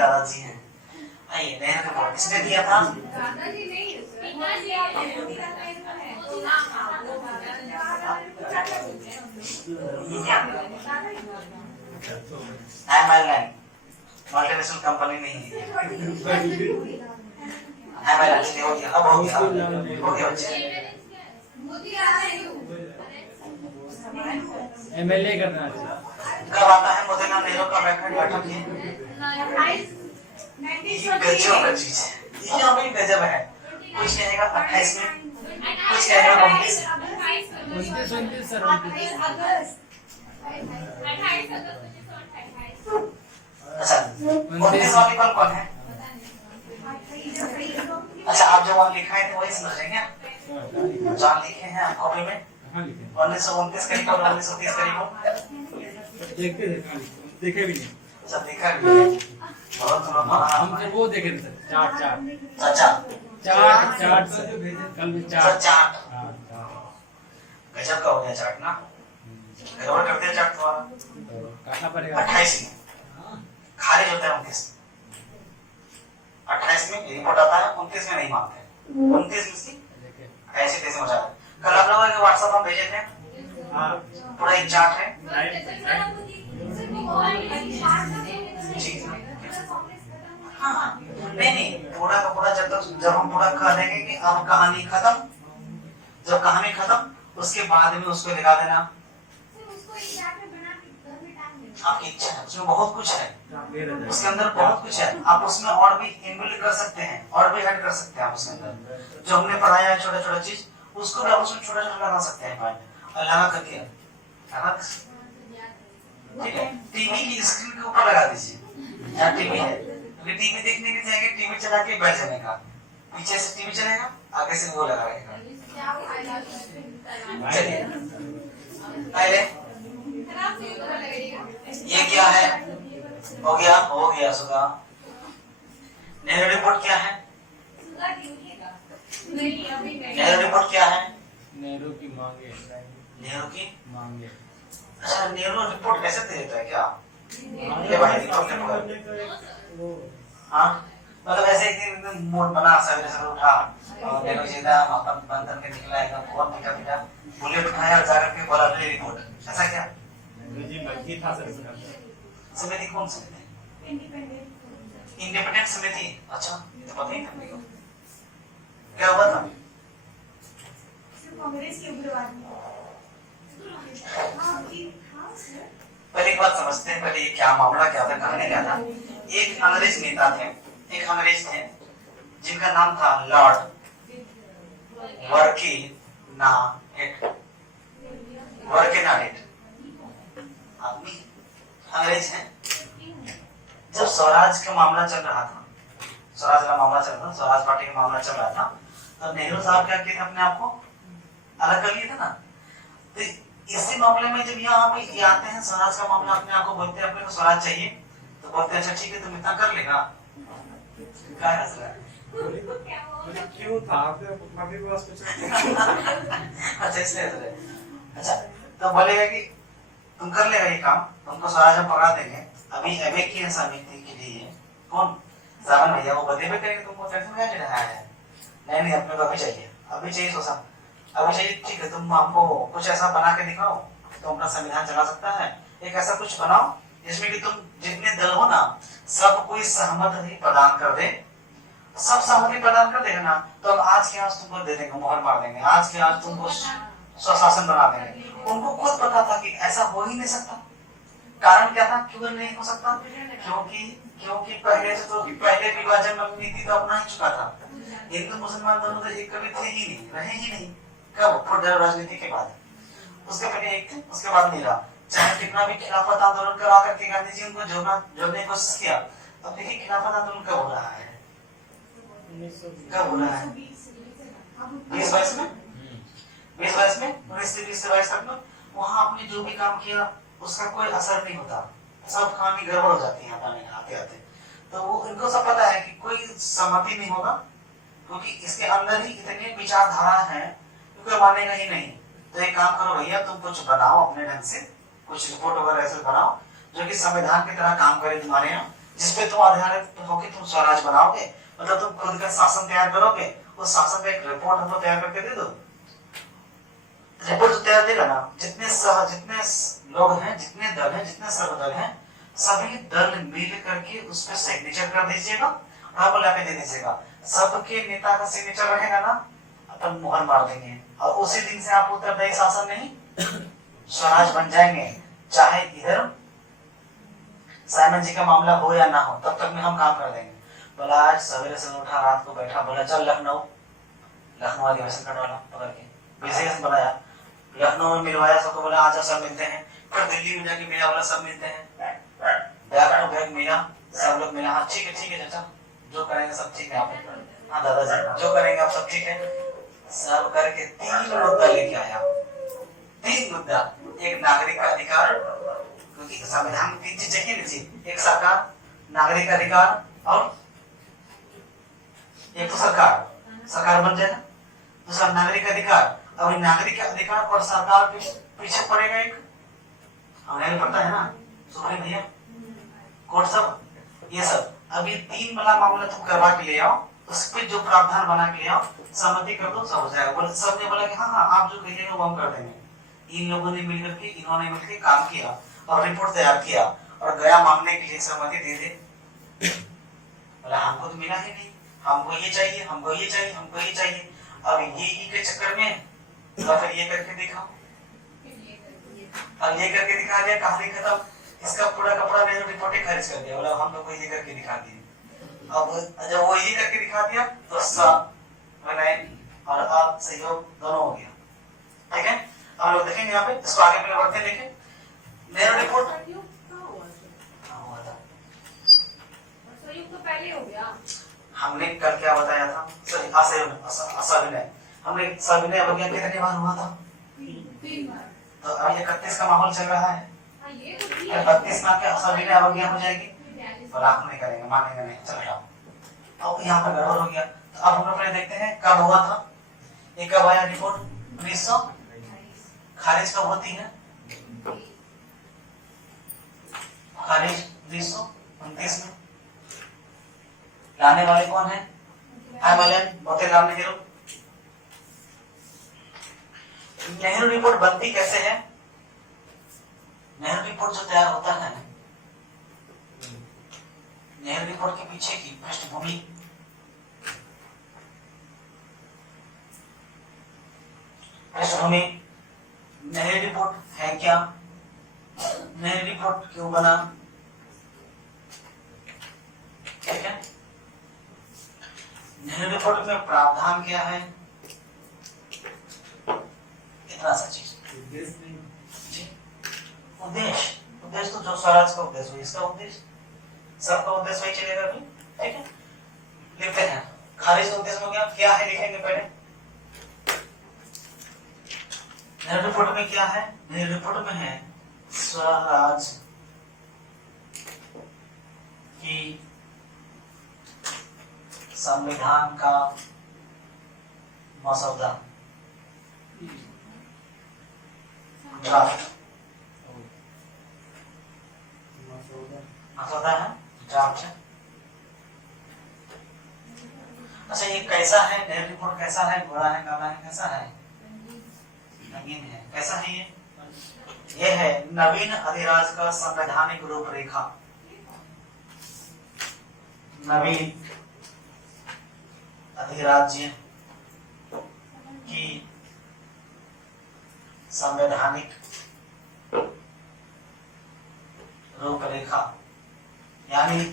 दादाजी हैं। आइए, नेहरू रिपोर्ट किसने दिया था? दादाजी नहीं, पिताजी MLN मल्टीनेशनल कंपनी नहीं है। MLN से हो गया, अब हो गया बच्चे। MLA करना चाहिए। कब आता है मोतीलाल नेहरू का बैठक ये गजब का चीज है, ये यहाँ पे गजब है। कुछ कहेगा 28 में, कुछ कहेगा 29। 29 सर, 28 अच्छा 29 वाली कौन कौन है? अच्छा, आप जो वहाँ लिखा है तो वही समझ रहे हैं क्या? जहाँ लिखे हैं आप कॉपी में 1929 करीब और 1930 करीब देखे भी नहीं। अच्छा देखा भी है। बहुत थोड़ा पढ़ा हम जब वो देखे थे सर, चार्ट चाचा सर, कल भी सर चार्ट हाँ, गजब का हो गया चार्ट ना, गड़बड़ कर दिया चार्ट तुम्हारा। तो काटना पड़ेगा। 28 में खारिज होता है 29 में रिपोर्ट आता है, 29 में नहीं मानते, 29 में सी ऐसे कैसे हो जाता है। कल आप लोगों के व्हाट्सएप हम भेजे थे, पूरा एक चार्ट है। ठीक है, हाँ नहीं पूरा का पूरा जब हम पूरा कह देंगे कि अब कहानी खत्म, जब कहानी खत्म उसके बाद में उसको लगा देना, आपकी इच्छा है। उसमें बहुत कुछ है, उसके अंदर बहुत कुछ है। आप उसमें और भी इन्वॉल्व कर सकते हैं और भी ऐड कर सकते हैं। आप उसके अंदर जो हमने पढ़ाया है छोटा छोटा चीज, उसको भी आप उसमें छोटा छोटा लगा सकते हैं पॉइंट, और लगा करके ठीक है टीवी की स्क्रीन के ऊपर लगा दीजिए। यहाँ टीवी है, टीवी देखने के जाएंगे, टीवी चला के बैठ जाने का, पीछे से टीवी चलेगा, आगे से वो लगा रहेगा। चलिए पहले ये क्या है? हो गया सुधा। नेहरू रिपोर्ट क्या है? नेहरू रिपोर्ट क्या है? नेहरू की मांगे। अच्छा, नेहरू रिपोर्ट कैसे दे देता है क्या? ये भाई रिपोर्ट हाँ मतलब ऐसे एक दिन एकदम मूड बना, सवेरे सवेरे उठा और नेहरू जी का माता बंधन के निकला, एकदम बहुत मीठा मीठा बुलेट उठाया, जाकर के बोला ले रिपोर्ट, ऐसा क्या? समिति कौन सी? इंडिपेंडेंट समिति। अच्छा ये तो पता ही था मेरे को, क्या हुआ था? कांग्रेस के उग्रवादी। पहले एक बात समझते हैं, पहले ये क्या मामला क्या था, कहानी क्या था। एक अंग्रेज नेता थे, एक अंग्रेज थे जिनका नाम था लॉर्ड वर्केनाडेट। आदमी अंग्रेज हैं। जब स्वराज का मामला चल रहा था, स्वराज पार्टी का मामला चल रहा था, तो नेहरू साहब क्या किए थे, अपने आप को अलग कर लिए थे ना। तो इसी मामले में जब यहाँ पे ये आते हैं, स्वराज का मामला, अपने आप को बोलते हैं अपने को स्वराज चाहिए, तो बोलते हैं अच्छा ठीक है तुम इतना कर लेगा। क्या हंस रहा है? क्यों था आपके पास कुछ? अच्छा इसलिए हंस रहे। अच्छा तो बोलेगा कि तुम कर लेगा ये काम, तुमको स्वराज हम पकड़ा देंगे। अभी एमए की है समिति के लिए कौन? सावन भैया, वो बतेबे करेंगे तुमको, टेंशन क्या ले रहा है? नहीं अपने को अभी चाहिए सोचा, अभी चाहिए ठीक है, तुम हमको कुछ ऐसा बना के दिखाओ तो अपना संविधान चला सकता है। एक ऐसा कुछ बनाओ जिसमें कि तुम जितने दल हो ना, सब कोई सहमति प्रदान कर दे, सब सहमति प्रदान कर देगा ना, तो हम आज के आज तुमको दे देंगे, मोहर मार देंगे, आज के आज तुमको स्वशासन बना देंगे। उनको खुद पता था कि ऐसा हो ही नहीं सकता। कारण क्या था, क्यों नहीं हो सकता? क्योंकि पहले विभाजन नीति तो अपना ही चुका था। हिंदू मुसलमान दोनों तो एक कभी थे ही नहीं, रहे ही नहीं। कब? फुटबॉल राजनीति के बाद, उसके पहले एक थे, उसके बाद नहीं रहा। चाहे कितना भी खिलाफत आंदोलन करा करके गांधी जी उनको जोड़ने की कोशिश किया, अब देखिए खिलाफत आंदोलन कब हो रहा है, कब हो रहा है? 20-22 में, 20-22 में, 19 से 20 से 22 तक में वहां आपने जो भी काम किया उसका कोई असर नहीं होता, सब काम ही गड़बड़ हो जाती है आते आते। तो वो इनको सब पता है कि कोई सहमति नहीं होगा, क्योंकि इसके अंदर ही इतनी विचारधारा है कि कोई मानेगा ही नहीं। तो एक काम करो भैया, तुम कुछ बनाओ अपने ढंग से, कुछ रिपोर्ट वगैरह ऐसे बनाओ जो कि संविधान की तरह काम करे तुम्हारे यहाँ, जिसपे तुम आधारित होकर तुम स्वराज बनाओगे, मतलब तुम खुद का शासन तैयार करोगे, उस शासन का एक रिपोर्ट हमको तैयार करके दे दो। रिपोर्ट जो तैयार देगा ना, जितने लोग हैं, जितने दल हैं, जितने सर्वदल हैं, सभी दल मिल करके उस पर सिग्नेचर कर दीजिएगा, आप लाके दे दीजिएगा। सबके नेता का सिग्नेचर रहेगा ना, अपन मोहर मार देंगे और उसी दिन से आप उत्तरदायी शासन नहीं स्वराज बन जाएंगे। चाहे इधर साइमन जी का मामला हो या ना हो, तब तक में हम काम कर देंगे। बोला आज सवेरे से उठा, रात को बैठा, बोला चल लखनऊ अधिवेशन करवा लो, पकड़ के विशेष बनाया, लखनऊ में मिलवाया सबको, बोला आजा सब मिलते हैं। फिर दिल्ली में जाके मिला, बोला सब मिलते हैं, बैग टू बैग मिला, सब लोग मिला, हाँ ठीक है चाचा, जो करेंगे सब ठीक है, आप हाँ दादाजी जो करेंगे आप सब ठीक है। सब करके 3 मुद्दा लेके आया, 3 मुद्दा। एक नागरिक का अधिकार, क्योंकि संविधान में 3 चीज चाहिए ना जी, एक सरकार, नागरिक अधिकार और एक तो सरकार बन जाएगा, दूसरा नागरिक अधिकार। अब नागरिक अधिकार और सरकार के पीछे पड़ेगा एक, हमें पता है ना, सुप्रीम भैया, कोर्ट सब, ये सब। अब ये 3 वाला मामला तुम करवा के ले आओ, उस पर जो प्रावधान बना के ले आओ, सहमति कर दो, सब हो जाएगा। बोले सबने बोला कि हाँ आप जो कहिएगा वो हम कर देंगे। इन लोगों ने मिलकर के, इन्होंने मिलकर काम किया और रिपोर्ट तैयार किया और गया मांगने के लिए, सहमति दे दे। बोला हमको तो मिला ही नहीं, हमको ये चाहिए, हमको ये चाहिए, हमको ये चाहिए। अब ये के चक्कर में तो फिर ये करके दिखाओ, अब ये करके दिखा दिया, कहानी खत्म। इसका पूरा कपड़ा ने रिपोर्ट ही खारिज कर दिया, बोला हम लोग को ये करके दिखा दिए। अब जब वो ये करके दिखा दिया तो सब बनाए और अब सहयोग दोनों हो गया। ठीक है, हम लोग देखेंगे यहाँ पे, इसको आगे पहले बढ़ते लेके नेहरू रिपोर्ट हुआ था। संयुक्त तो पहले हो गया। हमने कल क्या बताया था, असविनय, हमने सविनय अवज्ञा कितनी बार हुआ था? 3 बार। तो अब 31 का माहौल चल रहा है, हाँ ये तो ठीक 32 में क्या सविनय अवज्ञा हो जाएगी? और आप नहीं करेंगे, मानेंगे नहीं, चल जाओ। अब यहाँ पर गड़बड़ हो गया। तो अब हम लोग पहले देखते हैं कब हुआ था, ये कब आया रिपोर्ट? 1900 खारिज कब होती है? खारिज 1929 में। लाने वाले कौन है? मोतीलाल नेहरू। नेहरू रिपोर्ट बनती कैसे है? नेहरू रिपोर्ट जो तैयार होता है, नेहरू रिपोर्ट के पीछे की पृष्ठभूमि, नेहरू रिपोर्ट है क्या, नेहरू रिपोर्ट क्यों बना, ठीक है। नेहरू रिपोर्ट में प्रावधान क्या है, इतना सा चीज। उद्देश्य तो जो स्वराज का उद्देश्य है, इसका उद्देश्य, सबका उद्देश्य वही चलेगा अभी, ठीक है। लिखते हैं खारिज उद्देश्य में क्या है, लिखेंगे पहले। नेहरू रिपोर्ट में क्या है? नेहरू रिपोर्ट में है स्वराज की संविधान का मसौदा, ड्राफ्ट, मसौदा है, ड्राफ्ट है। अच्छा ये कैसा है? नेहरू रिपोर्ट कैसा है? गोरा है, काला है, कैसा है? रंगीन है। कैसा है ये? ये है नवीन अधिराज का संवैधानिक रूपरेखा, नवीन अधिराज्य की संवैधानिक रूपरेखा, यानी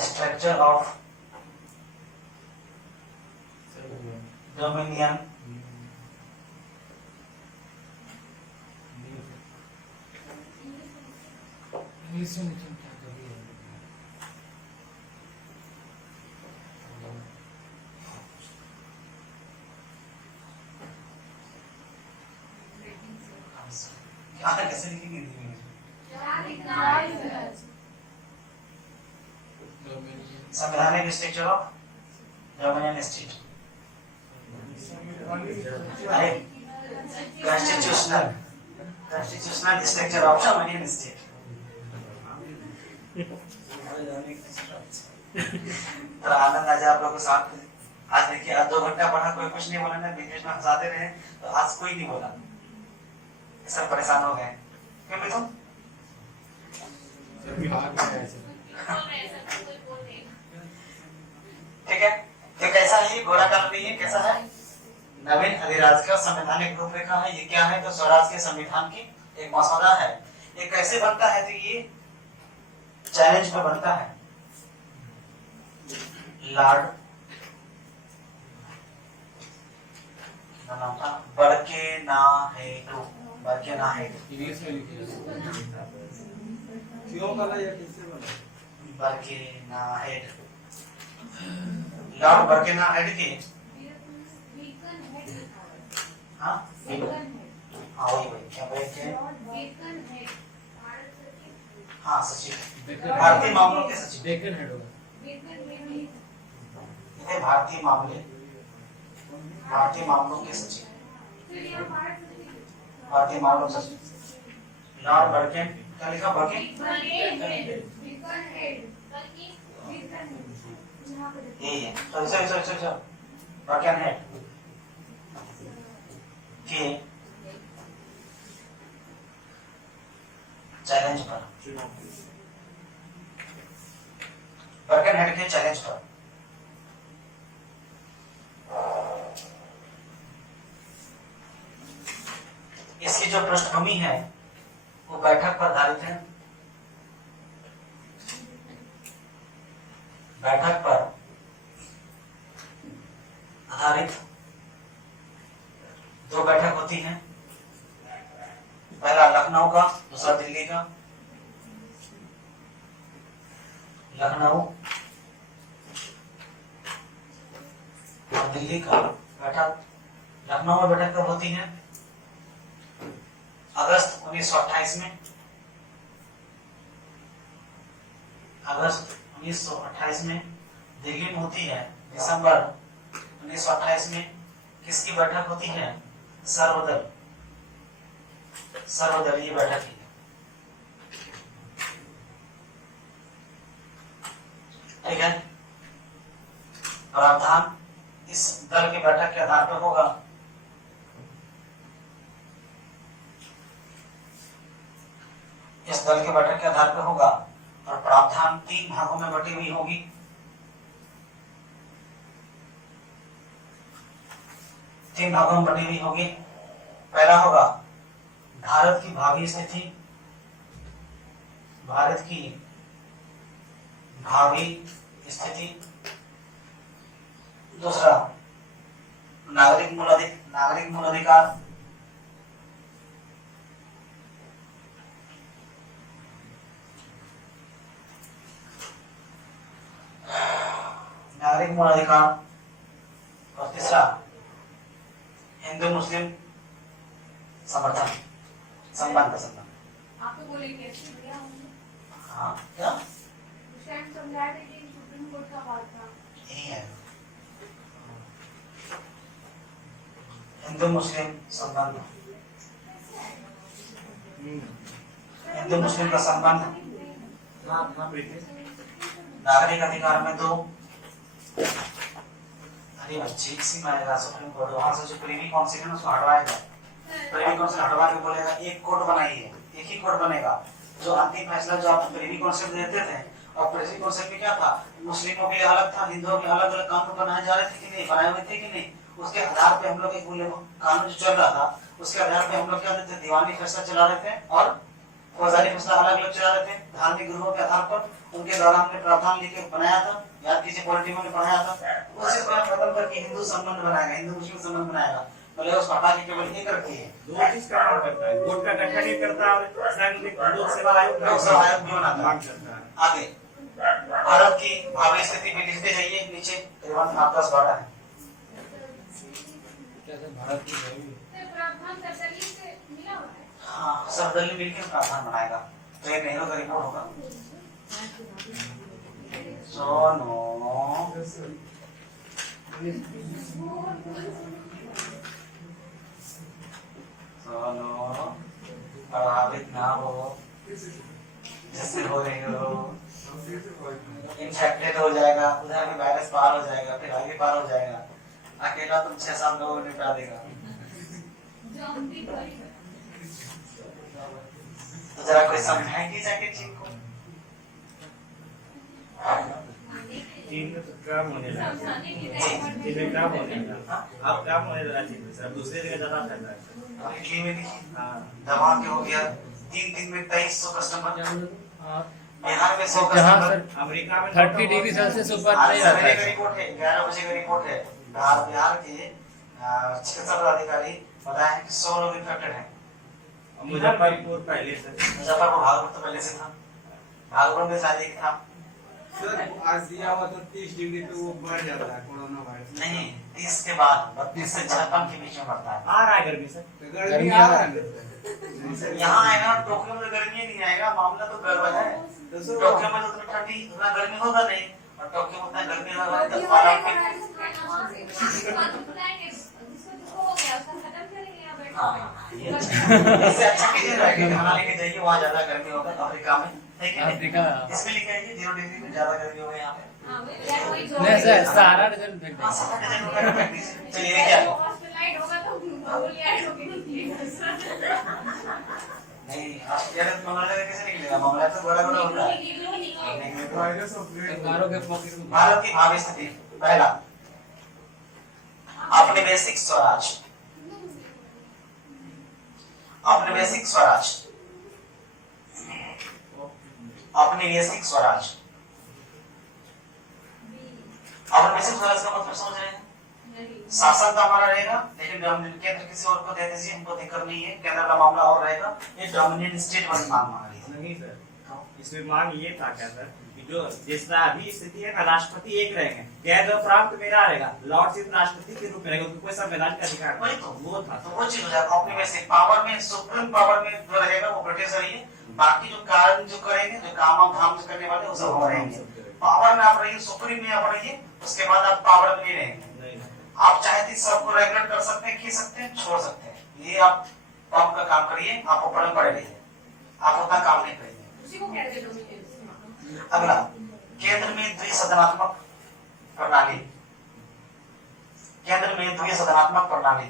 स्ट्रक्चर ऑफ डोमिनियन कैसे लिखेंगे? संवैधानिक structure of dominion state, constitutional constitutional structure of the Indian state. तो आनंद आज आप लोगों के साथ में। आज देखिए आज 2 घंटा पढ़ा, कोई कुछ नहीं बोला ना, बीच बीच में हंसाते रहे, तो आज कोई नहीं बोला, सब परेशान हो गए। क्यों भी तुम भाग गए ऐसे। ठीक है, तो कैसा है ये गोरा कानून? ये कैसा है? नवीन अधिराज्य का संवैधानिक रूपरेखा है। ये क्या है? तो स्वराज के संविधान की एक मसौदा है। ये कैसे बनता है? तो ये चैलेंज पे बनता है। लॉर्ड नाम था बर्केनाहेडू, बर्केनाहेडू, इंग्लिश में लिखिए। क्यों बना या किससे बना? बर्केनाहेड, लॉर्ड बर्केनाहेड के, हाँ हाँ वही क्या बोलते हैं, हाँ सचिव, भारतीय मामलों के सचिव, डेक्कन हेड होगा। ये भारतीय मामलों के सचिव, भारतीय मामलों के सचिव लॉर्ड बर्केन। क्या लिखा? बर्केन, यही है। चलो बर्केन हेड के चैलेंज पर, बर्केन हेड के चैलेंज पर इसकी जो पृष्ठभूमि है वो बैठक पर आधारित है। बैठक पर आधारित 2 बैठक होती हैं, पहला लखनऊ का, दूसरा दिल्ली का। लखनऊ और दिल्ली का बैठक, लखनऊ में बैठक कब होती है? अगस्त 1928 में, अगस्त 1928 में। दिल्ली में होती है दिसंबर 1928 में। किसकी बैठक होती है? सर्वदलीय बैठक की। ठीक है, प्रावधान इस दल की बैठक के आधार पर होगा। इस दल के बैठक के आधार पर होगा और प्रावधान 3 भागों में बटी हुई होगी। तीन भागों में बटी हुई होगी। पहला होगा भारत की भावी स्थिति, भारत की भावी स्थिति। दूसरा नागरिक मूल अधिकार। नागरिक मूल अधिकार। और तीसरा हिंदू मुस्लिम संबंध। आपको बोले कैसे दिया हमने? हाँ क्या उस टाइम समझाया था कि सुप्रीम कोर्ट का बात था। यही है, हिंदू मुस्लिम संबंध, हिंदू मुस्लिम का संबंध। नागरिक अधिकार में 2। अरे बच्ची इसी में आएगा सुप्रीम कोर्ट, वहां से जो प्रीवी काउंसिल है उसको हटवाएगा। प्रीवी काउंसिल हटवा के बोलेगा एक कोर्ट बनाइए, एक ही कोर्ट बनेगा। जो अंतिम फैसला जो आप प्रीवी काउंसिल देते थे, और प्रीवी काउंसिल में क्या था, मुस्लिमों के लिए अलग था, हिंदुओं के लिए अलग अलग कानून बनाए जा रहे थे कि नहीं, बनाए हुए थे कि नहीं। उसके आधार पे हम लोग एक कानून जो चल रहा था उसके आधार पे हम लोग क्या करते थे, दीवानी फैसला चला रहे थे और फौजदारी फैसला अलग अलग चला रहे थे। धार्मिक गुरुओं के आधार पर उनके द्वारा हमने प्रावधान लिखे बनाया था, याद कीजिए पॉलिटी में पढ़ाया था। उसी को खत्म करके हिंदू संबंध बनाएगा, हिंदू मुस्लिम संबंध बनाएगा। मतलब उसको हटा के केवल एक रखी है। 2 चीज का काम करता है, कोर्ट का गठन ही करता है और सैनिक लोक सेवा आयोग भी बनाता मांग है। करता है। आगे भारत की भावी स्थिति भी लिखते जाइए नीचे, करीबन 8-10-12 है। कैसे भारत की भावी? तो प्रावधान सरदली से मिला हुआ है। हाँ सर्वदलीय मिलकर प्रावधान बनाएगा, तो ये नेहरू का रिपोर्ट होगा। सोनो सोनो प्रभावित ना हो, जिससे हो रही हो, इन्फेक्टेड हो जाएगा, उधर भी वायरस पार हो जाएगा, फिर आगे पार हो जाएगा, अकेला तुम 6-7 लोगों को निपटा देगा। तो जरा कोई समझाएंगे जाके चीन को। चीन में तो काम होने लगा, चीन में काम होने लगा, अब काम होने लगा चीन में सर, दूसरी जगह ज्यादा फैला है। और इटली में देखिए हाँ दवा के हो गया 3 दिन में 2300 कस्टमर, बिहार में 100 जहाँ कस्टमर। अमेरिका में 30 डिग्री सेल्सियस ऊपर आज नहीं आता सवेरे का है। रिपोर्ट है, 11 बजे का रिपोर्ट है, बिहार के चिकित्सा पदाधिकारी बताए हैं कि 100 लोग इन्फेक्टेड हैं। मुजफ्फरपुर पहले से, मुजफ्फरपुर भागलपुर तो पहले से था, भागलपुर में शायद एक था। सर आज दिया हुआ तो 30 डिग्री पे वो बढ़ जाता है कोरोना वायरस। नहीं 30 के बाद 32 से 56 के बीच में बढ़ता है। आ रहा है गर्मी से, गर्मी आ रहा है। यहाँ आएगा टोक्यो में तो गर्मी नहीं आएगा, मामला तो गड़बड़ है। टोक्यो में तो उतना ठंडी उतना गर्मी होगा नहीं, और टोक्यो में उतना गर्मी होगा तो इससे अच्छा कीजिए ना कि खाना लेके जाइए, वहाँ ज्यादा गर्मी होगा अफ्रीका में, है कि नहीं? अफ्रीका में। इसमें लिखा है 0 डिग्री में ज्यादा गर्मी होगा यहाँ पे। नहीं सर, सारा रिजल्ट फेंक हाँ, देंगे। सब डिजाइन का प्रैक्टिस। चलिए ये क्या नहीं यार मामला कैसे निकलेगा, मामला तो बड़ा बड़ा होता है। वायरस ऑफ सरकारों के पॉकेट में भारत की भावी स्थिति, पहला औपनिवेशिक स्वराज, औपनिवेशिक स्वराज, औपनिवेशिक स्वराज। औपनिवेशिक स्वराज का मतलब समझ रहे हैं? शासन तो हमारा रहेगा, लेकिन डोमिनेंट केंद्र किसी और को दे दीजिए, हमको दिक्कत नहीं है, केंद्र का मामला और रहेगा। ये डोमिनेंट स्टेट वाली मांग मांग रही है। नहीं सर, इसमें मांग ये था क्या सर कि जो जिस तरह अभी स्थिति है ना, राष्ट्रपति एक रहेंगे, केंद्र प्रांत मेरा रहेगा, लॉर्ड सिर्फ राष्ट्रपति के रूप में रहेगा, उनको कोई संवैधानिक अधिकार वही नहीं। तो वो था तो वो चीज हो जाएगा। औपनिवेशिक पावर में, सुप्रीम पावर में जो रहेगा वो ब्रिटिश रही है, बाकी जो कार्य जो करेंगे, जो काम और धाम जो करने वाले वो सब हम रहेंगे। पावर में आप रहिए, सुप्रीम में आप रहिए, उसके बाद आप पावर में नहीं रहेंगे। नहीं। आप चाहे तो सबको रेगुलेट कर सकते हैं, खींच सकते हैं, छोड़ सकते हैं। ये आप का काम करिए, आप ऊपर में पड़े रहिए, आप उतना काम नहीं करेंगे। अगला, केंद्र में द्विसदनात्मक प्रणाली, केंद्र में द्विसदनात्मक प्रणाली,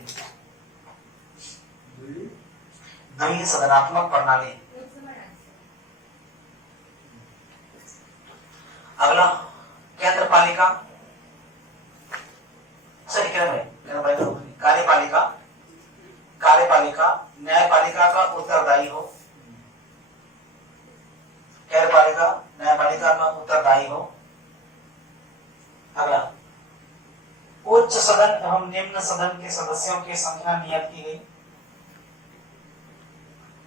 द्विसदनात्मक प्रणाली। अगला, केंद्र पालिका, सही कह रहे हैं, कार्यपालिका, कार्यपालिका न्यायपालिका का उत्तरदायी हो, कार्यपालिका न्यायपालिका का उत्तरदायी हो। अगला, उच्च सदन एवं निम्न सदन के सदस्यों की संख्या नियत की गई,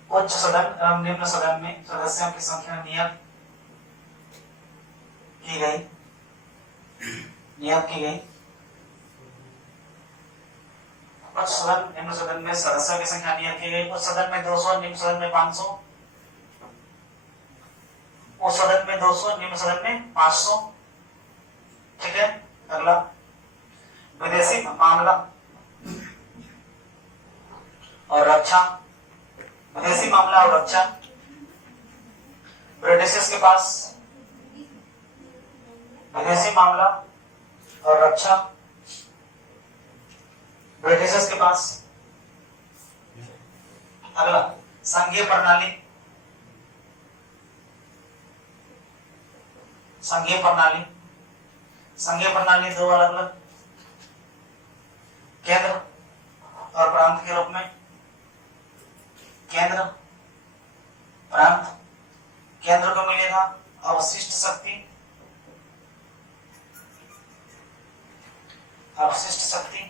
उच्च सदन एवं निम्न सदन में सदस्यों की संख्या नियत की गई, नियत की गई। उच्च सदन निम्न सदन में सदस्यों की संख्या नियत की गई। उच्च सदन में 200, निम्न सदन में 500, उच्च सदन में 200, निम्न सदन में 500। ठीक है। अगला, विदेशी मामला और रक्षा, विदेशी मामला और रक्षा ब्रिटिश के पास, विदेशी मामला और रक्षा ब्रिटिश के पास। अगला, संघीय प्रणाली, संघीय प्रणाली, संघीय प्रणाली दो अलग अलग, केंद्र और प्रांत के रूप में, केंद्र प्रांत। केंद्र को मिलेगा अवशिष्ट शक्ति, अवशिष्ट शक्ति,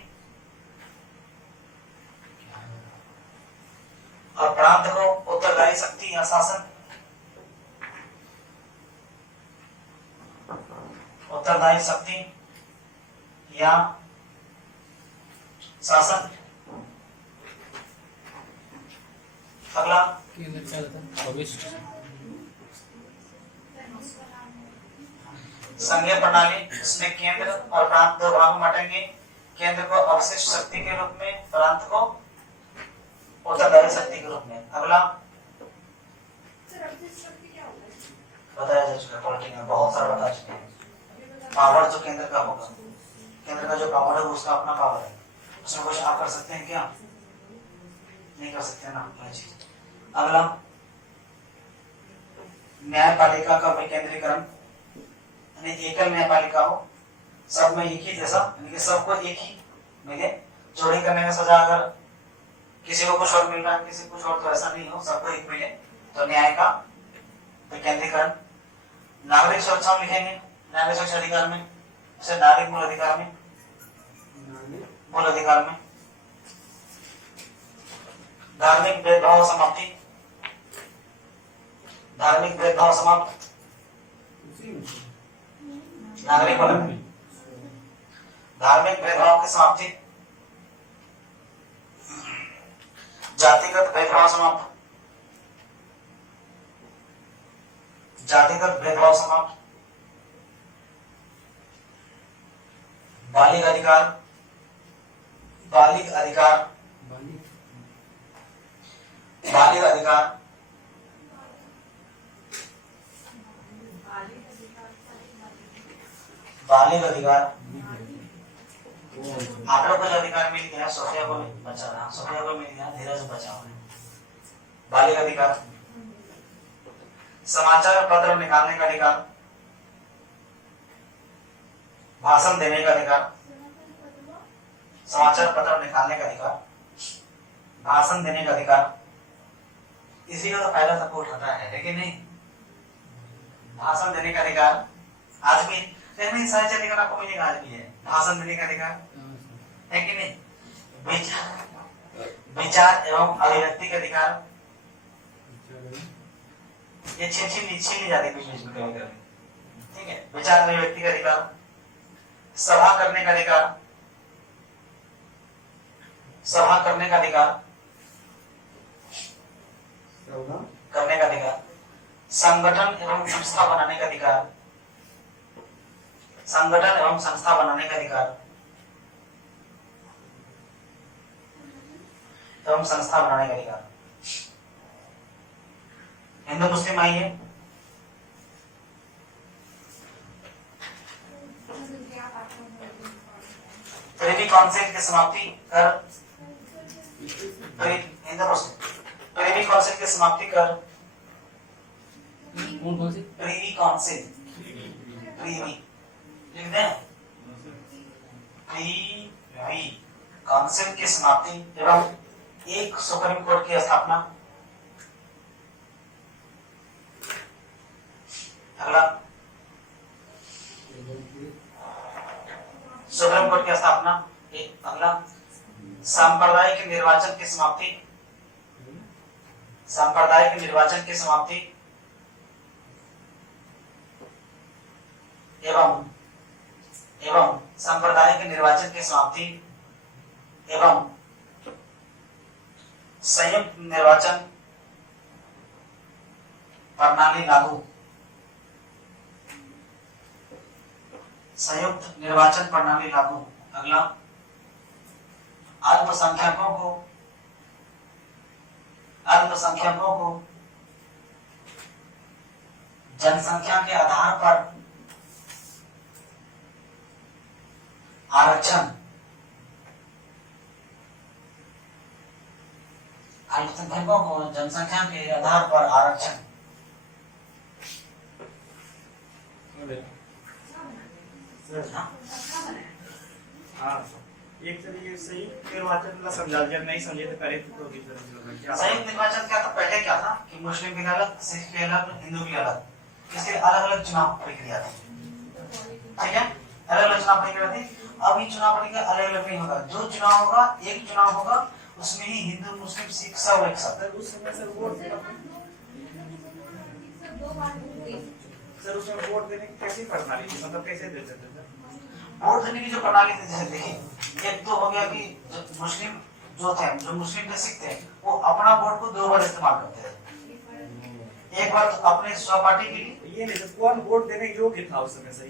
और प्रांत को उत्तरदायी शक्ति या शासन, उत्तरदायी शक्ति या शासन। अगला, केंद्र क्या होता है? अवशिष्ट संघीय प्रणाली, इसमें केंद्र और प्रांत दो भाग में बांटेंगे। केंद्र को अवशिष्ट शक्ति के रूप में, प्रांत को उत्तरदायी शक्ति के रूप में। अगला, बताया जा चुका है, पॉलिटिक्स में बहुत सारा बता चुके हैं। पावर जो केंद्र का होगा, केंद्र का जो पावर है वो उसका अपना पावर है, उसमें कुछ आप कर सकते हैं क्या? नहीं कर सकते ना कोई चीज। अगला, न्यायपालिका का विकेंद्रीकरण, यानी एकल न्यायपालिका हो, सब में एक ही जैसा, यानी कि सबको एक ही मिले। चोरी करने में सजा अगर किसी को कुछ और मिल रहा है, किसी को कुछ और, तो ऐसा नहीं हो, सबको एक मिले, तो न्याय का विकेंद्रीकरण। नागरिक सुरक्षा में लिखेंगे, नागरिक सुरक्षा अधिकार में, जैसे नागरिक मूल अधिकार में, मूल अधिकार में। धार्मिक भेदभाव समाप्ति, धार्मिक भेदभाव समाप्त, नागरिक वाले में। धार्मिक भेदभाव की समाप्ति, जातिगत भेदभाव समाप्त, जातिगत भेदभाव समाप्त। बालिग अधिकार, बालिग अधिकार, बालिग अधिकार, बालिग अधिकार। आप लोग को जो अधिकार मिल गया, सोफिया को बचा रहा, सोफिया को मिल गया, धीरज बचा हुआ है। बालिग अधिकार। समाचार पत्र निकालने का अधिकार, भाषण देने का अधिकार, समाचार पत्र निकालने का अधिकार, भाषण देने का अधिकार। इसी का तो फायदा सबको उठाता है कि नहीं? भाषण देने का अधिकार आज भी नहीं, साहित्य अधिकार आपको मिलेगा, आज भी है भाषण देने का अधिकार, है कि नहीं? विचार एवं अभिव्यक्ति का अधिकार, ये छीन जाती है बीच में कभी कभी, ठीक है। विचार अभिव्यक्ति का अधिकार, सभा करने का अधिकार, सभा करने का अधिकार, करने का अधिकार। संगठन एवं संस्था बनाने का अधिकार, संगठन एवं संस्था बनाने का अधिकार, एवं संस्था बनाने का अधिकार। हिंदू मुस्लिम आइए, प्रिवी काउंसिल की समाप्ति कर, हिंदू मुस्लिम प्रिवी काउंसिल की समाप्ति कर, कौन सी? प्रिवी काउंसिल, प्रिवी लिख दें, प्रिवी काउंसिल की समाप्ति एवं एक सुप्रीम कोर्ट की स्थापना। अगला, सुप्रीम कोर्ट की स्थापना। अगला, सांप्रदायिक निर्वाचन की समाप्ति, सांप्रदायिक निर्वाचन की समाप्ति एवं सांप्रदायिक निर्वाचन की समाप्ति एवं संयुक्त निर्वाचन प्रणाली लागू, संयुक्त निर्वाचन प्रणाली लागू। अगला, अल्पसंख्यकों को जनसंख्या के आधार पर आरक्षण, अल्पसंख्यकों को जनसंख्या के आधार पर आरक्षण। हाँ, एक तरीके से ही निर्वाचन का समझा दिया, नहीं समझे तो करे तो संयुक्त निर्वाचन क्या था? पहले क्या था कि मुस्लिम के अलग, सिख के अलग, हिंदू के अलग, इसके अलग अलग चुनाव प्रक्रिया थी, ठीक है, अलग अलग चुनाव प्रक्रिया थी। अभी चुनाव प्रक्रिया अलग अलग नहीं होगा, जो चुनाव होगा एक चुनाव होगा, उसमें ही हिंदू मुस्लिम सिख सब एक साथ। उस समय सर वोट सर उसमें वोट देने की कैसी प्रणाली थी, मतलब कैसे दे सकते थे? वोट देने की जो प्रणाली थी, जैसे देखिए, एक तो हो गया कि मुस्लिम जो थे, जो मुस्लिम थे, सिख थे, वो अपना वोट को 2 बार इस्तेमाल करते थे। एक बार अपने स्वपार्टी के लिए, ये नहीं तो कौन वोट देने योग्य था उस समय? सही,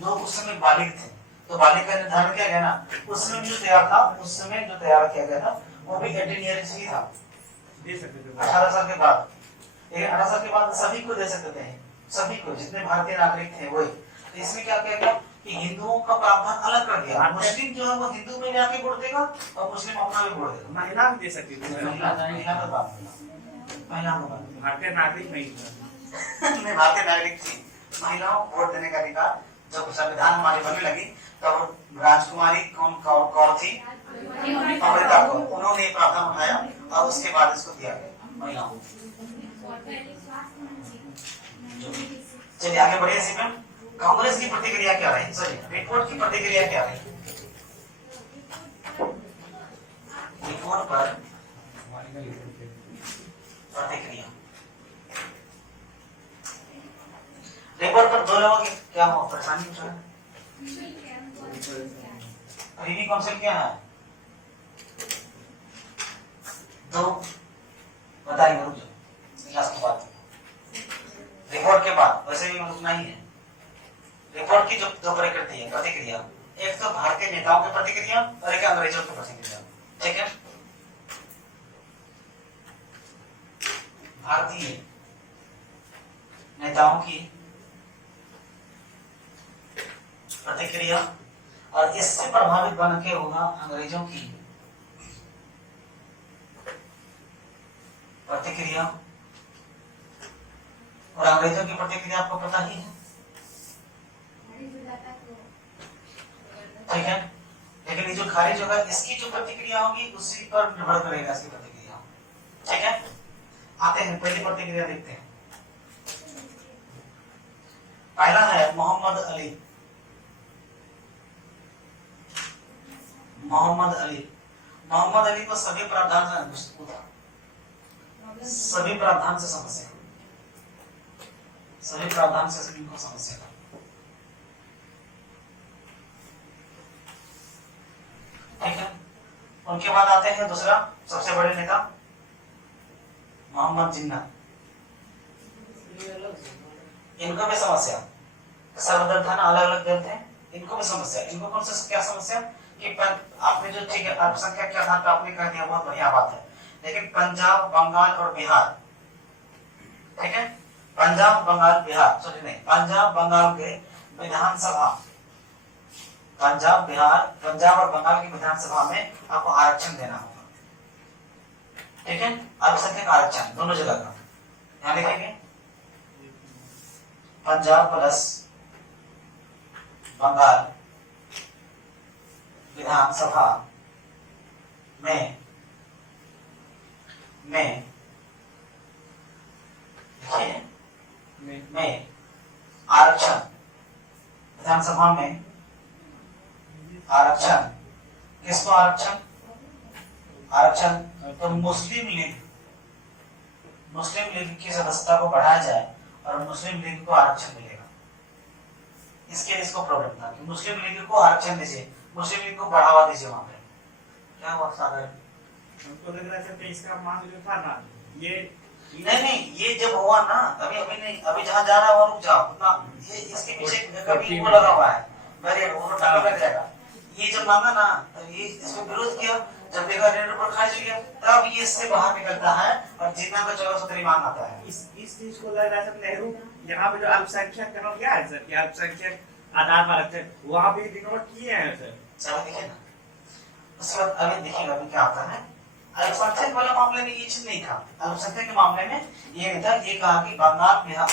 जो उस समय बालिग थे, तो बालिग का निर्धारण किया गया ना, उस समय जो तैयार था, उस समय जो तैयार किया गया था वो भी 18 ईयर्स ही था, दे सकते थे 18 साल के बाद। 18 साल के बाद सभी को दे सकते थे, सभी को, जितने भारतीय नागरिक थे वही। तो इसमें क्या किया गया कि हिंदुओं का प्रावधान अलग कर दिया, मुस्लिम जो है वो हिंदू में जाके वोट देगा और मुस्लिम अपना भी वोट देगा। महिला भी दे सकती थी महिला का बात नहीं, महिला का बात भारतीय नागरिक नहीं नहीं, भारतीय नागरिक थी, महिलाओं को वोट देने का अधिकार। जब संविधान हमारी बनने लगी तब राजकुमारी कौन थी, अमृता कौर, उन्होंने ये प्रावधान उठाया और उसके बाद इसको दिया गया महिलाओं को। चलिए आगे बढ़िए। इसी में कांग्रेस की प्रतिक्रिया क्या रही, सॉरी रिपोर्ट की प्रतिक्रिया क्या रही? रिपोर्ट पर प्रतिक्रिया, रिपोर्ट पर दो लोगों की क्या हो परेशानी पूछा है? प्रीवी काउंसिल क्या है? दो बताइए, रुक जाओ क्लास की बात रिपोर्ट के बाद, वैसे भी रुकना ही है। रिपोर्ट की जो दो प्रकृति है प्रतिक्रिया, एक तो भारतीय नेताओं की प्रतिक्रिया और एक अंग्रेजों की प्रतिक्रिया, ठीक है? भारतीय नेताओं की प्रतिक्रिया और इससे प्रभावित बन के होगा अंग्रेजों की प्रतिक्रिया। और अंग्रेजों की प्रतिक्रिया आपको पता ही है, ठीक है? लेकिन ये जो खारिज होगा इसकी जो प्रतिक्रिया होगी उसी पर निर्भर करेगा इसकी प्रतिक्रिया, ठीक है? आते हैं पहली प्रतिक्रिया देखते हैं। पहला है मोहम्मद अली। मोहम्मद अली, मोहम्मद अली को सभी प्रावधान से समस्या, सभी प्रावधान से इनको समस्या था। ठीक है, उनके बाद आते हैं दूसरा सबसे बड़े नेता मोहम्मद जिन्ना। इनको भी समस्या, सर्वदल था ना, अलग अलग दल थे, इनको भी समस्या। इनको कौन सा क्या समस्या कि आपने जो ठीक है अल्पसंख्यक के आधार पर आपने कह दिया, बहुत बढ़िया बात है, लेकिन पंजाब बंगाल और बिहार, ठीक है, पंजाब बंगाल बिहार, सॉरी नहीं, पंजाब बंगाल के विधानसभा, पंजाब और बंगाल की विधानसभा में आपको आरक्षण देना होगा, ठीक है? अल्पसंख्यक आरक्षण दोनों जगह का ध्यान लिखेंगे। पंजाब प्लस बंगाल विधानसभा में आरक्षण, विधानसभा में आरक्षण, किसको आरक्षण तो मुस्लिम लीग की सदस्यता को बढ़ाया जाए और मुस्लिम लीग को आरक्षण मिलेगा। इसके लिए इसको प्रॉब्लम था कि मुस्लिम लीग को आरक्षण दीजिए, मुस्लिम लीग को बढ़ावा दीजिए। वहां पे क्या हुआ सागर? हमको लग रहा था इसका मांग जो था ना, ये नहीं, ये जब हुआ ना, अभी नहीं, अभी जहाँ जा रहा है वहाँ रुक जाओ ना, ये इसके पीछे कभी वो लगा हुआ है, बैरियर, वो टाका लग जाएगा। ये जब मांगा ना, तो ये इसको विरोध किया, जब देखा रेड पर खारिज हो गया, तब ये इससे बाहर निकलता है और जितना का 1470 मांग आता है। इस चीज को लग रहा था नेहरू यहाँ पे जो अल्पसंख्यक का क्या है सर, कि अल्पसंख्यक आधार पर आरक्षण वहाँ पे रिकॉर्ड किए हैं सर। चलो देखिए ना, उसके बाद अभी देखिएगा अभी क्या आता है। अल्पसंख्यक वाला मामले में ये चीज नहीं था, अल्पसंख्यक के मामले में ये नहीं था। ये कहा कि बंगाल बिहार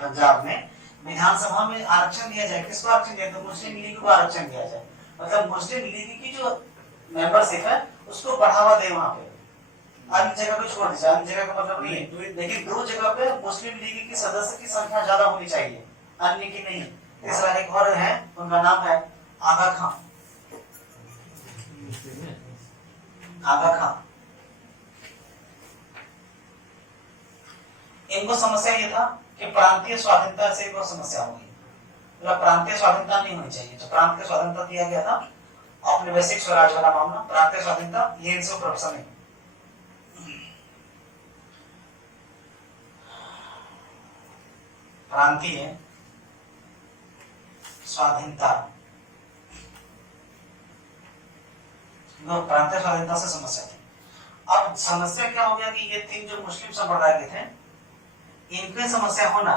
पंजाब में विधानसभा में आरक्षण दिया जाए। किसको आरक्षण दिया? तो मुस्लिम लीग को आरक्षण दिया जाए, मतलब मुस्लिम लीग की जो मेंबरशिप है उसको बढ़ावा दे वहां पे। अन्य जगह को छोड़ दीजिए, अन्य जगह का मतलब नहीं है, लेकिन दो जगह पे मुस्लिम लीग की सदस्य की संख्या ज्यादा होनी चाहिए, अन्य की नहीं। तीसरा एक और है, उनका नाम है आगा खां। आगा खां, इनको समस्या ये था कि प्रांतीय स्वाधीनता से इनको समस्या होगी, मतलब प्रांतीय स्वाधीनता नहीं होनी चाहिए। जो प्रांतीय स्वाधीनता दिया गया था औपनिवेशिक स्वराज वाला मामला, प्रांतीय स्वाधीनता, ये इनसे प्रॉब्लम है। प्रांतीय स्वाधीनता, प्रांतीय स्वाधीनता से समस्या थी। अब समस्या क्या हो गया कि ये तीन जो मुस्लिम संप्रदाय के थे, इनकी समस्या होना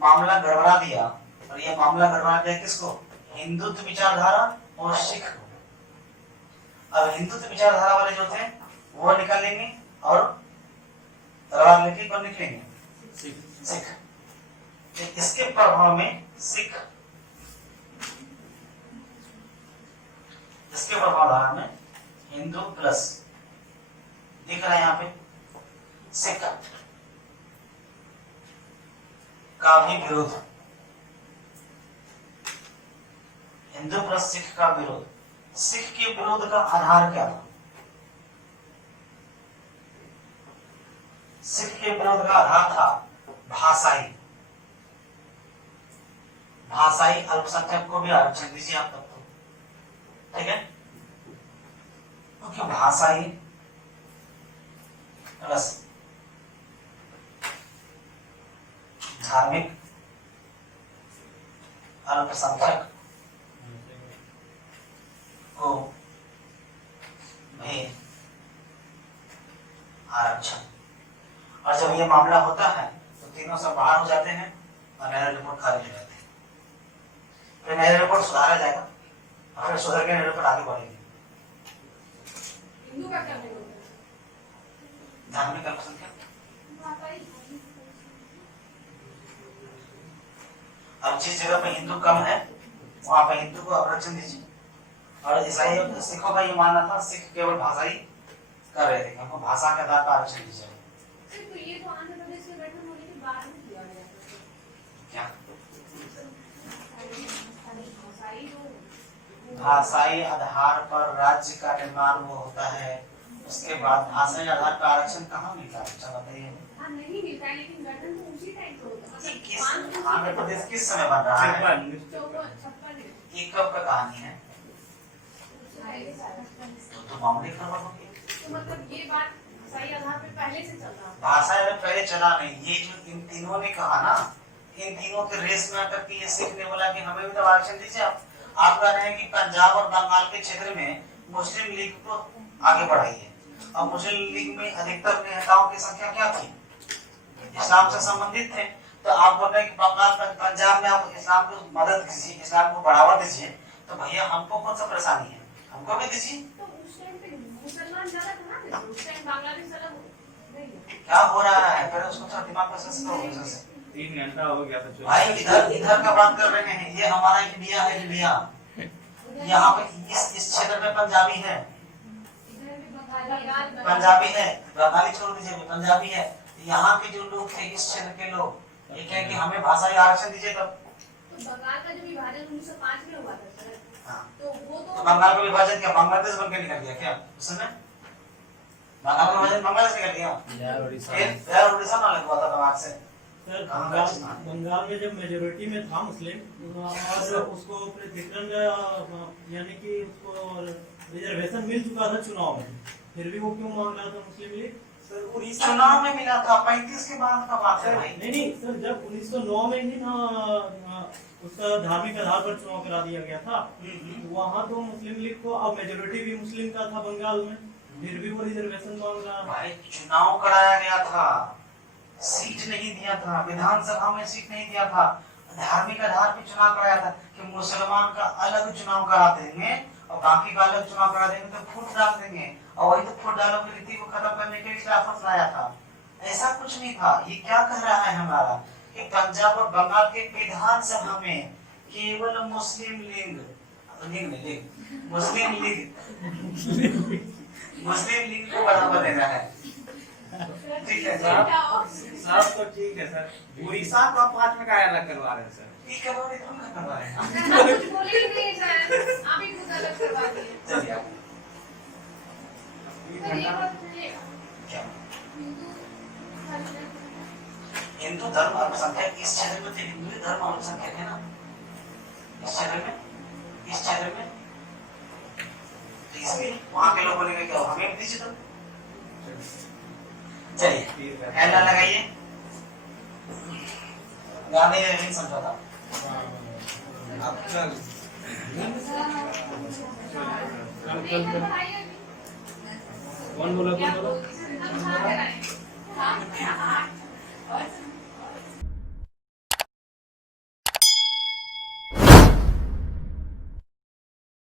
मामला गड़बड़ा दिया, और ये मामला गड़बड़ा दिया किसको? हिंदुत्व विचारधारा और सिख को। अब हिंदुत्व विचारधारा वाले जो थे वो निकलेंगे और तलवार लेके कौन निकलेंगे? सिख। तो इसके प्रभाव में सिख, इसके प्रभाव धारा में हिंदू प्लस दिख रहा है यहाँ पे सिख का भी विरोध, हिंदू प्लस सिख का विरोध। सिख के विरोध का आधार क्या था? सिख के विरोध का आधार था भाषाई, भाषाई अल्पसंख्यक को भी आरक्षण दीजिए आप तब तो, ठीक है? क्योंकि भाषाई प्लस धार्मिक अल्पसंख्यक को भी आरक्षण। और जब ये मामला होता है तो तीनों सब बाहर हो जाते हैं और नया रिपोर्ट खारिज हो जाती है। फिर नया रिपोर्ट सुधारा जाएगा और फिर सुधर के नया रिपोर्ट आगे बढ़ेगी। हिंदू का क्या विरोध है? धार्मिक अल्पसंख्यक, अब जिस जगह पे हिंदू कम है वहां पे हिंदू को आरक्षण दीजिए। और ईसाई सिखों का ये मानना था सिख केवल भाषाई कर रहे थे, हमको भाषा के आधार पर आरक्षण दीजिए। तो ये तो आंध्र प्रदेश के गठन होने के बाद में किया गया था। क्या? भाषाई जो भाषाई आधार पर राज्य का निर्माण वो होता है, उसके बाद भाषाई आधार पर आरक्षण कहाँ मिलता है? अच्छा बताइए। हाँ नहीं मिलता है, लेकिन गठन तो उसी टाइम पे होता है। किस आंध्र प्रदेश किस समय बन रहा है? 56 ये कब का कहानी है? तो मामले खबर होगी। तो मतलब ये बात भाषाई आधार पे पहले से चल रहा है। भाषा में पहले चला नहीं, ये जो इन तीनों ने कहा ना, इन तीनों के रेस में आकर के ये सिख ने बोला कि हमें भी तो आरक्षण दीजिए। आप कह रहे हैं कि पंजाब और बंगाल के क्षेत्र में मुस्लिम लीग को आगे बढ़ाइए। अब मुस्लिम लीग में अधिकतर नेताओं की संख्या क्या थी? इस्लाम से संबंधित थे। तो आप बोल रहे हैं कि बंगाल पंजाब में आप इस्लाम को मदद कीजिए, इस्लाम को बढ़ावा दीजिए, तो भैया हमको कौन सा परेशानी है? हमको भी दीजिए। तो उस टाइम पे मुसलमान ज्यादा कहाँ थे? उस टाइम बांग्लादेश अलग नहीं है। क्या हो रहा है? पहले उसको थोड़ा दिमाग में सेंस करो। 3 घंटा हो गया था। भाई इधर का बात कर रहे हैं, ये हमारा इंडिया है। इंडिया यहाँ पे इस क्षेत्र में पंजाबी है, इधर भी बंगाली पंजाबी है, बंगाली छोड़ दीजिए, पंजाबी है। यहाँ के जो लोग थे इस क्षेत्र के लोग, ये कहें कि हमें भाषाई आरक्षण दीजिए तब। तो बंगाल का जो विभाजन 1905 में हुआ था सर, हाँ। तो वो तो बंगाल का विभाजन क्या बांग्लादेश बन के निकल गया क्या उस समय? बंगाल का विभाजन बांग्लादेश निकल गया। यार उड़ीसा यार उड़ीसा ना लगवा था दिमाग से। सर बंगाल में जब मेजोरिटी में था मुस्लिम और उसको पृथ्वीकरण यानी कि उसको रिजर्वेशन मिल चुका था चुनाव में, फिर भी वो क्यों मांग रहा था मुस्लिम लीग? सर उड़ीसा चुनाव में मिला था 35 के बाद का बात है भाई। नहीं सर, जब 1909 में ही ना उसका धार्मिक आधार पर चुनाव करा दिया गया था, वहाँ तो मुस्लिम लीग को, अब मेजोरिटी भी मुस्लिम का था बंगाल में, फिर भी वो रिजर्वेशन मांग रहा है। भाई चुनाव कराया गया था, सीट नहीं दिया था, विधानसभा में सीट नहीं दिया था, धार्मिक आधार पर चुनाव कराया था कि मुसलमान का अलग चुनाव करा देंगे और बाकी का अलग चुनाव करा देंगे तो फूट डाल देंगे, और वही तो फूट डालो की रीति को खत्म करने के लिए खिलाफत लाया था। ऐसा कुछ नहीं था। ये क्या कह रहा है हमारा कि पंजाब और बंगाल के विधानसभा में केवल मुस्लिम लीग मुस्लिम लीग को बढ़ावा देना है। ठीक है सब तो ठीक है सर। उड़ीसा का 5 में क्या अलग करवा रहे हैं सर? ठीक है, वो तुम क्या करवा रहे हैं? आप कुछ बोले ही नहीं सर, आप ही खुद अलग करवा दिए। चलिए आप सर ये बात है, क्या हिंदू हिंदू धर्म अल्पसंख्यक इस क्षेत्र में तो हिंदू ही धर्म अल्पसंख्यक है ना इस क्षेत्र में तो इसलिए वहां के लोग बोलेंगे क्या हमें दीजिए तो। चलिए एल लगाइए, गांधी नहीं समझौता। अब चल कौन बोला? क्या बोलते हैं? हम कहाँ कराएं?